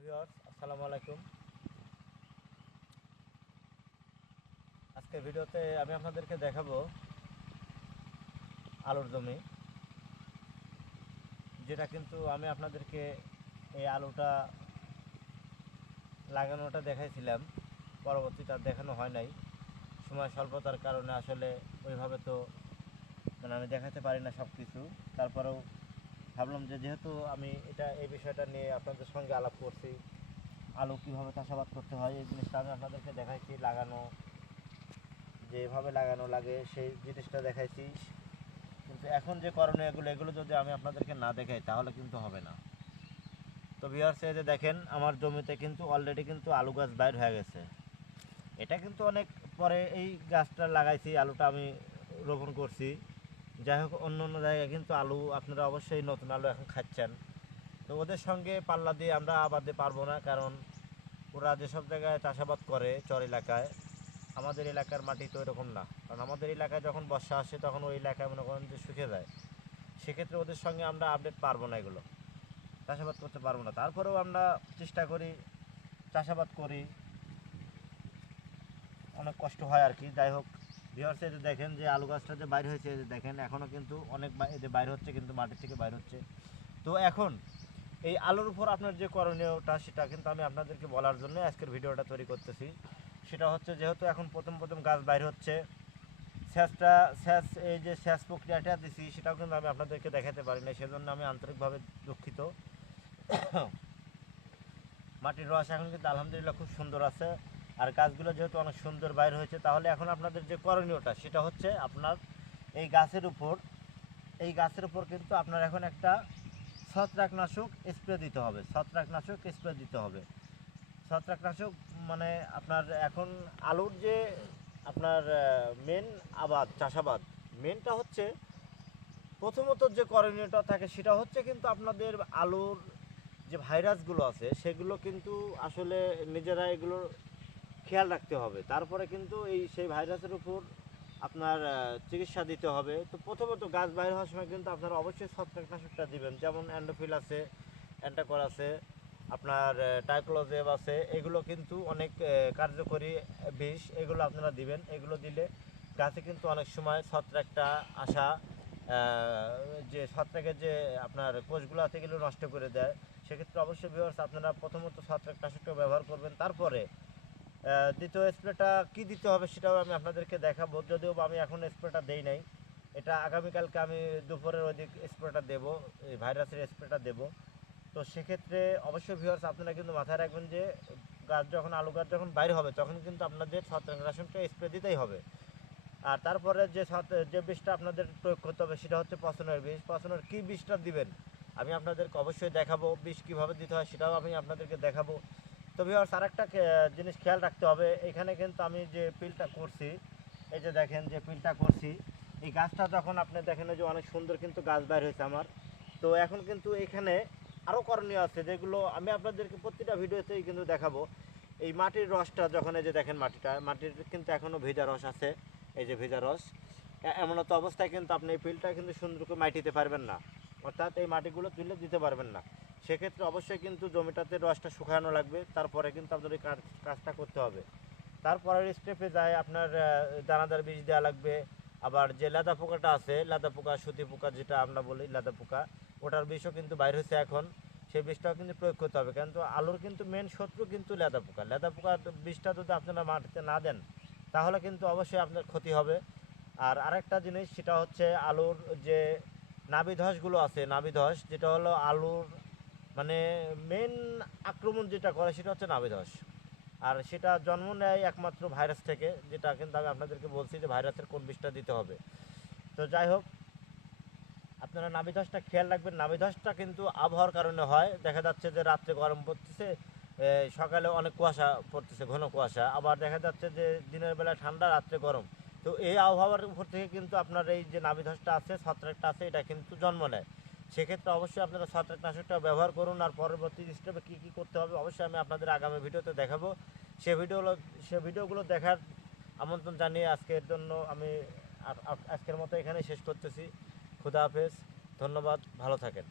Viewers, আসসালামু আলাইকুম। আজকে ভিডিওতে আমি আপনাদেরকে দেখাবো আলুর জমি, যেটা কিন্তু আমি আপনাদেরকে এই আলুটা লাগানোটা দেখাইছিলাম। পরবর্তীটা দেখানো হয় নাই। সময় স্বল্পতার কারণে আসলে ওইভাবে তো মানে আমি দেখাতে পারি না সব কিছু তারপরেও ভাবলাম যে যেহেতু আমি এটা, এই বিষয়টা নিয়ে আপনাদের সঙ্গে আলাপ করছি, আলু কীভাবে চাষাবাদ করতে হয়, এই জিনিসটা আমি আপনাদেরকে দেখাইছি, লাগানো, যেভাবে লাগানো লাগে সেই জিনিসটা দেখাইছি। কিন্তু এখন যে করণীয় এগুলো এগুলো যদি আমি আপনাদেরকে না দেখাই, তাহলে কিন্তু হবে না। তো ভিউয়ার্স এই যে দেখেন, আমার জমিতে কিন্তু অলরেডি কিন্তু আলু গাছ বাইর হয়ে গেছে। এটা কিন্তু অনেক পরে এই গাছটা লাগাইছি, আলুটা আমি রোপণ করছি। যাই হোক, অন্য অন্য জায়গায় কিন্তু আলু আপনারা অবশ্যই নতুন আলু এখন খাচ্ছেন। তো ওদের সঙ্গে পাল্লা দিয়ে আমরা আবাদে পারব না, কারণ ওরা যেসব জায়গায় চাষাবাদ করে চর এলাকায়, আমাদের এলাকার মাটি তো এরকম না। কারণ আমাদের এলাকায় যখন বর্ষা আসে, তখন ওই এলাকায় মনে করেন যে শুকে যায়। সেক্ষেত্রে ওদের সঙ্গে আমরা আপডেট পারব না এগুলো, চাষাবাদ করতে পারব না। তারপরেও আমরা চেষ্টা করি, চাষাবাদ করি। অনেক কষ্ট হয় আর কি। যাই হোক ভিওর্সে যে দেখেন যে আলু গাছটা যে বাইর হয়েছে, এই যে দেখেন এখনও কিন্তু অনেক এই যে বাইরে হচ্ছে, কিন্তু মাটি থেকে বাইর হচ্ছে। তো এখন, এই আলুর উপর আপনার যে করণীয়টা, সেটা কিন্তু আমি আপনাদেরকে বলার জন্য আজকের ভিডিওটা তৈরি করতেছি। সেটা হচ্ছে যেহেতু এখন প্রথম প্রথম গাছ বাইর হচ্ছে স্যাসটা স্যাস এই যে স্যাস প্রক্রিয়াটা দিছি, সেটাও কিন্তু আমি আপনাদেরকে দেখাতে পারি না সেজন্য আমি আন্তরিকভাবে দুঃখিত। মাটির রস এখন কিন্তু আলহামদুলিল্লাহ খুব সুন্দর আছে। আর গাছগুলো যেহেতু অনেক সুন্দর বাইর হয়েছে, তাহলে এখন আপনাদের যে করণীয়টা সেটা হচ্ছে আপনার এই গাছের উপর, এই গাছের উপর কিন্তু আপনার এখন একটা ছত্রাকনাশক স্প্রে দিতে হবে, ছত্রাকনাশক স্প্রে দিতে হবে। ছত্রাকনাশক মানে আপনার এখন আলুর যে আপনার মেন আবাদ, চাষাবাদ মেনটা হচ্ছে প্রথমত যে করণীয়টা থাকে সেটা হচ্ছে কিন্তু আপনাদের আলুর যে ভাইরাসগুলো আছে সেগুলো কিন্তু আসলে নিজেরা এগুলোর খেয়াল রাখতে হবে। তারপরে কিন্তু এই সেই ভাইরাসের উপর আপনার চিকিৎসা দিতে হবে। তো প্রথমত গাছ বাইর হওয়ার সময় কিন্তু আপনারা অবশ্যই ছত্রাকনাশকটা দিবেন। যেমন অ্যান্ডোফিল আছে, অ্যান্টাকর আছে, আপনার টাইক্লোজেব আছে, এগুলো কিন্তু অনেক কার্যকরী বিষ। এগুলো আপনারা দিবেন। এগুলো দিলে গাছে কিন্তু অনেক সময় ছত্রাকটা আসা যে ছত্রাকের যে আপনার কোষগুলো আছে এগুলো নষ্ট করে দেয়। সেক্ষেত্রে অবশ্যই ভিউয়ার্স আপনারা প্রথমত ছত্রাকনাশকটা ব্যবহার করবেন। তারপরে দ্বিতীয় স্প্রেটা কি দিতে হবে সেটাও আমি আপনাদেরকে দেখাবো। যদিও আমি এখন স্প্রেটা দেই নাই, এটা আগামীকালকে আমি দুপুরের ওইদিক স্প্রেটা দেবো, এই ভাইরাসের স্প্রেটা দেবো। তো সেক্ষেত্রে অবশ্যই ভিউয়ার্স আপনারা কিন্তু মাথায় রাখবেন যে গাছ যখন, আলু গাছ যখন বাইরে হবে, তখন কিন্তু আপনাদের ছত্রাকনাশকটা স্প্রে দিতেই হবে। আর তারপরে যে যে বিষটা আপনাদের প্রয়োগ করতে হবে, সেটা হচ্ছে পছনের বিষ। পছনের কী বিষটা দিবেন, আমি আপনাদেরকে অবশ্যই দেখাবো, বিষ কীভাবে দিতে হয় সেটাও আমি আপনাদেরকে দেখাবো। তো ভিউয়ার্স আর একটা জিনিস খেয়াল রাখতে হবে। এখানে কিন্তু আমি যে পিলটা করছি, এই যে দেখেন যে পিলটা করছি, এই গাছটা যখন আপনি দেখেন যে অনেক সুন্দর কিন্তু গাছ বাইর হয়েছে আমার। তো এখন কিন্তু এখানে আরও করণীয় আছে, যেগুলো আমি আপনাদেরকে প্রতিটা ভিডিওতেই কিন্তু দেখাবো। এই মাটির রসটা যখন এই যে দেখেন মাটিটা, মাটির কিন্তু এখনও ভেজা রস আছে, এই যে ভেজা রস। এমন তো অবস্থায় কিন্তু আপনি এই পিলটা কিন্তু সুন্দর করে মাটিতে পারবেন না। অর্থাৎ এই মাটিগুলো তুলে দিতে পারবেন না। সেক্ষেত্রে অবশ্যই কিন্তু জমিটাতে রসটা শুকানো লাগবে, তারপরে কিন্তু আপনার ওই কাজ- কাজটা করতে হবে। তারপরের স্টেপে যায় আপনার দানাদার বীজ দেওয়া লাগবে, আবার যে লাদা পোকাটা আছে, লাদা পোকা, সুতি পোকা যেটা আমরা বলি, লাদা পোকা, ওটার বিষও কিন্তু বাইর হয়েছে এখন, সেই বিষটাও কিন্তু প্রয়োগ করতে হবে কিন্তু আলুর কিন্তু মেন শত্রু কিন্তু লেদা পোকা। লেদা পোকার বিষটা যদি আপনারা মাটিতে না দেন, তাহলে কিন্তু অবশ্যই আপনার ক্ষতি হবে। আর আরেকটা জিনিস, সেটা হচ্ছে আলুর যে নাবিধসগুলো আছে, নাবিধস, যেটা হলো আলুর মানে মেন আক্রমণ যেটা করে সেটা হচ্ছে নাবিধস আর সেটা জন্ম নেয় একমাত্র ভাইরাস থেকে, যেটা কিন্তু আমি আপনাদেরকে বলছি যে ভাইরাসের কোন বিষটা দিতে হবে। তো যাই হোক, আপনারা নাবিধসটা খেয়াল রাখবেন। নাবিধসটা কিন্তু আবহাওয়ার কারণে হয়। দেখা যাচ্ছে যে রাত্রে গরম পড়তেছে সকালে অনেক কুয়াশা পড়তেছে, ঘন কুয়াশা। আবার দেখা যাচ্ছে যে দিনের বেলা ঠান্ডা, রাত্রে গরম। তো এই আবহাওয়ার উপর থেকে কিন্তু আপনার এই যে নাবিধসটা আছে, ছত্রাকটা আছে, এটা কিন্তু জন্ম নেয়। সেক্ষেত্রে অবশ্যই আপনারা ছত্রাকনাশকটা ব্যবহার করুন আর পরবর্তী স্টেপে কী কী করতে হবে অবশ্যই আমি আপনাদের আগামী ভিডিওতে দেখাবো। সে ভিডিওগুলো সে ভিডিওগুলো দেখার আমন্ত্রণ জানিয়ে আজকের জন্য আমি আজকের মতো এখানে শেষ করতেছি। খুদা হাফেজ, ধন্যবাদ, ভালো থাকেন।